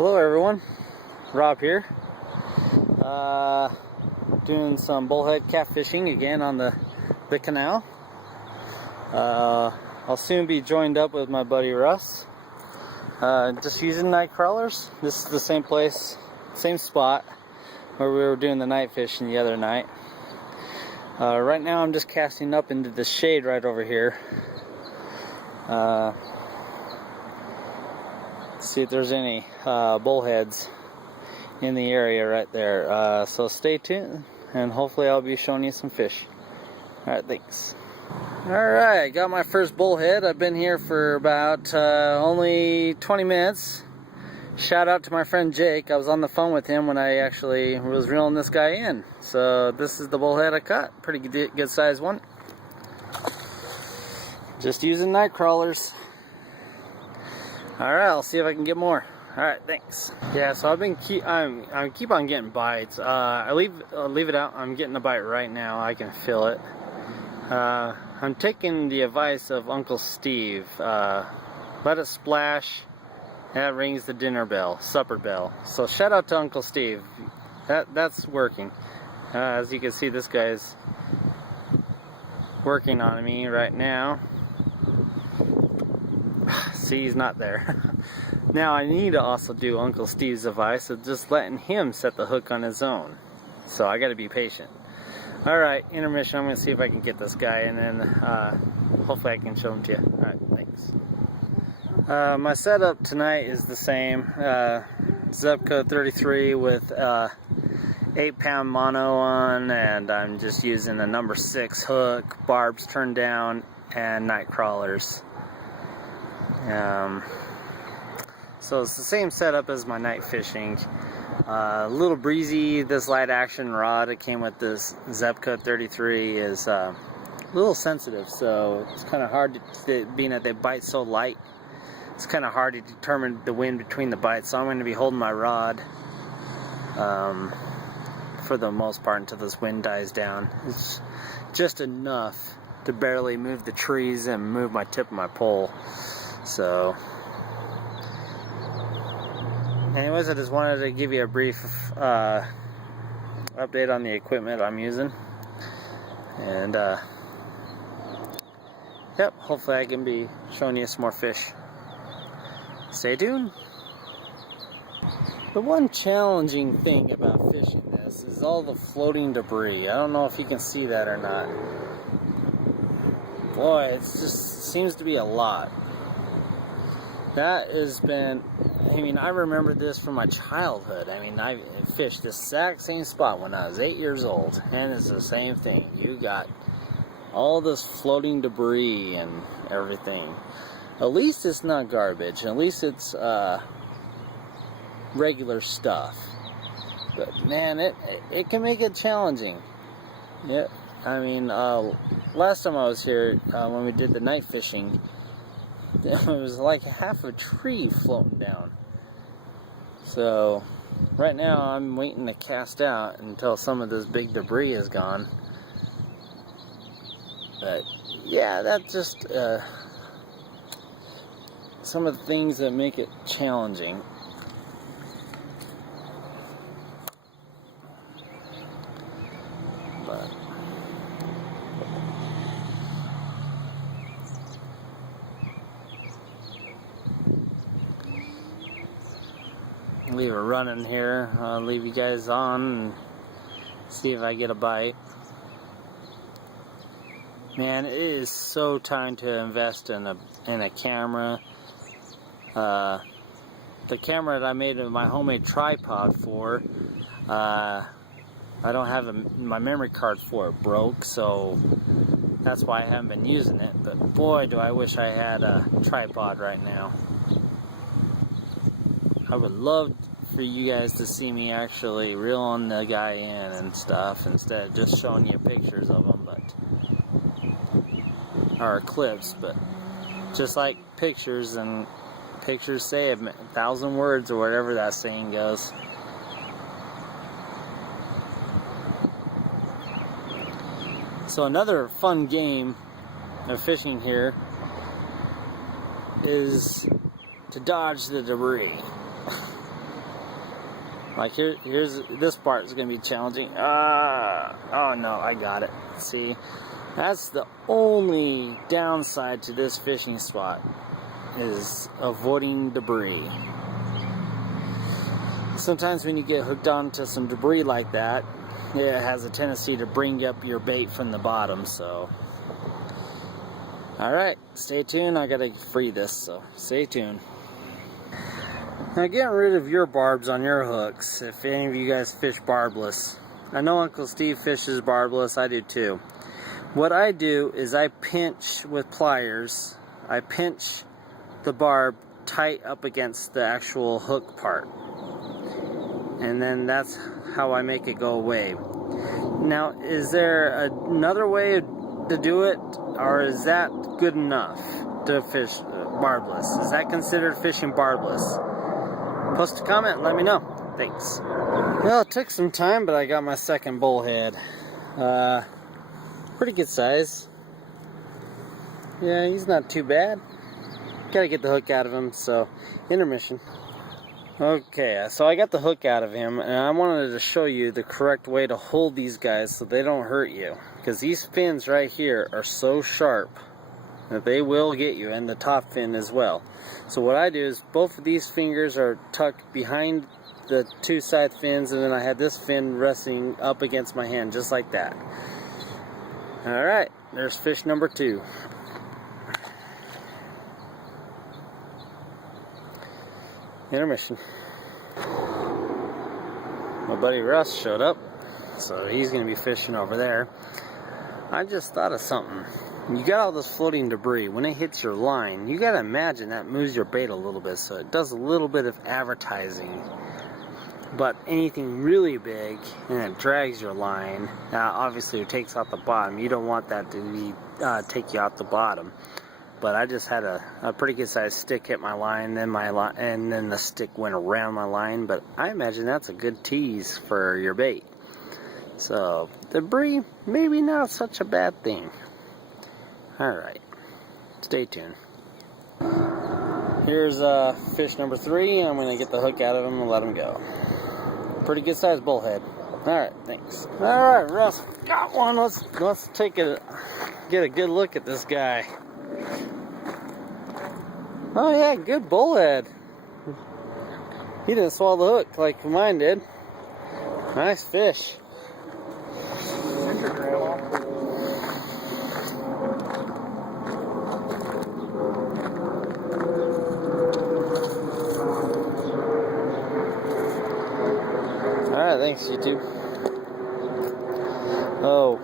Hello everyone, Rob here, doing some bullhead catfishing again on the canal. I'll soon be joined up with my buddy Russ, just using night crawlers. This is the same place, same spot where we were doing the night fishing the other night. Right now I'm just casting up into the shade right over here. See if there's any bullheads in the area right there. So stay tuned and hopefully I'll be showing you some fish. Alright, thanks. Alright, got my first bullhead. I've been here for about only 20 minutes. Shout out to my friend Jake. I was on the phone with him when I actually was reeling this guy in. So this is the bullhead I caught. Pretty good size one. Just using night crawlers. Alright, I'll see if I can get more. Alright, thanks. Yeah, so I keep on getting bites. I'll leave it out. I'm getting a bite right now. I can feel it. I'm taking the advice of Uncle Steve. Let it splash. That rings the dinner bell, supper bell. So shout out to Uncle Steve. That's working. As you can see, this guy's working on me right now. See, he's not there. Now I need to also do Uncle Steve's advice of just letting him set the hook on his own. So I gotta be patient. Alright, intermission. I'm gonna see if I can get this guy and then hopefully I can show him to you. Alright, thanks. My setup tonight is the same. Zebco 33 with 8-pound mono on, and I'm just using a number 6 hook, barbs turned down, and night crawlers. So it's the same setup as my night fishing. A little breezy. This light action rod that came with this Zebco 33 is a little sensitive, so it's kind of hard to, being that they bite so light, it's kind of hard to determine the wind between the bites. So I'm going to be holding my rod for the most part until this wind dies down. It's just enough to barely move the trees and move my tip of my pole. So anyways, I just wanted to give you a brief update on the equipment I'm using, and yep, hopefully I can be showing you some more fish. Stay tuned. The one challenging thing about fishing this is all the floating debris. I don't know if you can see that or not. Boy, it just seems to be a lot. That has been, I remember this from my childhood. I fished the exact same spot when I was 8 years old, and it's the same thing. You got all this floating debris and everything. At least it's not garbage. At least it's regular stuff. But man, it can make it challenging. Yeah, last time I was here, when we did the night fishing, it was like half a tree floating down. So right now I'm waiting to cast out until some of this big debris is gone. But yeah, that's just some of the things that make it challenging. But leave it running here. I'll leave you guys on and see if I get a bite. Man, it is so time to invest in a camera. The camera that I made my homemade tripod for, I don't have my memory card for it broke, so that's why I haven't been using it. But boy, do I wish I had a tripod right now. I would love for you guys to see me actually reeling the guy in and stuff instead of just showing you pictures of him, or clips. But just like pictures, and pictures say 1,000 words, or whatever that saying goes. So another fun game of fishing here is to dodge the debris. Like here's this part is gonna be challenging. Oh no, I got it. See, that's the only downside to this fishing spot, is avoiding debris. Sometimes when you get hooked onto some debris like that, it has a tendency to bring up your bait from the bottom. So, all right, stay tuned. I gotta free this, so stay tuned. Now, getting rid of your barbs on your hooks, if any of you guys fish barbless. I know Uncle Steve fishes barbless, I do too. What I do is I pinch with pliers, I pinch the barb tight up against the actual hook part. And then that's how I make it go away. Now, is there another way to do it, or is that good enough to fish barbless? Is that considered fishing barbless? Post a comment and let me know. Thanks. Well, it took some time, but I got my second bullhead. Pretty good size. Yeah, he's not too bad. Gotta get the hook out of him, so intermission. Okay, so I got the hook out of him, and I wanted to show you the correct way to hold these guys so they don't hurt you. Because these fins right here are so sharp that they will get you, and the top fin as well. So what I do is both of these fingers are tucked behind the two side fins, and then I had this fin resting up against my hand, just like that. Alright, there's fish number 2. Intermission. My buddy Russ showed up, so he's going to be fishing over there. I just thought of something. You got all this floating debris. When it hits your line, you got to imagine that moves your bait a little bit, so it does a little bit of advertising. But anything really big and it drags your line, obviously it takes out the bottom. You don't want that to be take you out the bottom. But I just had a pretty good sized stick hit my line, and then the stick went around my line. But I imagine that's a good tease for your bait. So debris, maybe not such a bad thing. Alright, stay tuned. Here's fish number 3. I'm going to get the hook out of him and let him go. Pretty good sized bullhead. Alright, thanks. Alright, Russ, got one. Let's get a good look at this guy. Oh yeah, good bullhead. He didn't swallow the hook like mine did. Nice fish. Alright, thanks YouTube. Oh,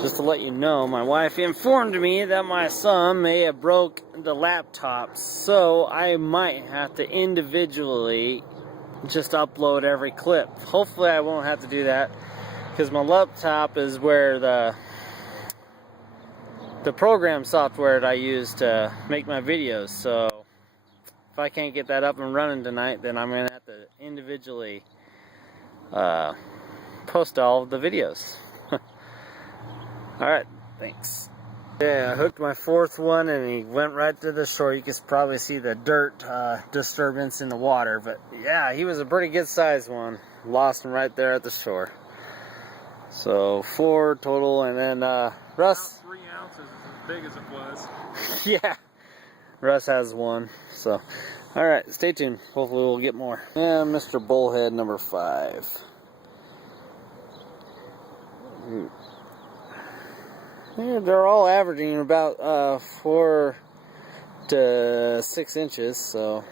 just to let you know, my wife informed me that my son may have broke the laptop, so I might have to individually just upload every clip. Hopefully I won't have to do that, because my laptop is where the program software that I use to make my videos. So if I can't get that up and running tonight, then I'm going to have to individually post all of the videos. Alright, thanks. Yeah, I hooked my 4th one and he went right to the shore. You can probably see the dirt disturbance in the water, but yeah, he was a pretty good sized one. Lost him right there at the shore. So 4 total, and then Russ. About 3 ounces is as big as it was. Yeah, Russ has 1. So, alright, stay tuned. Hopefully we'll get more. And Mr. Bullhead number 5. Yeah, they're all averaging about 4 to 6 inches, so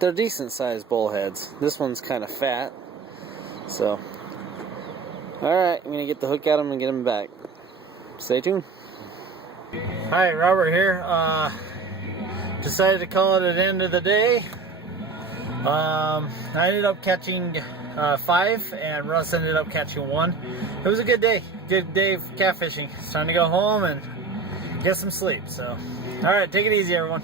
they're decent sized bullheads. This one's kind of fat, so alright, I'm gonna get the hook out of him and get him back. Stay tuned. Hi, Robert here. Decided to call it an end of the day. I ended up catching 5, and Russ ended up catching 1. It was a good day. Good day of catfishing. It's time to go home and get some sleep. So, alright, take it easy, everyone.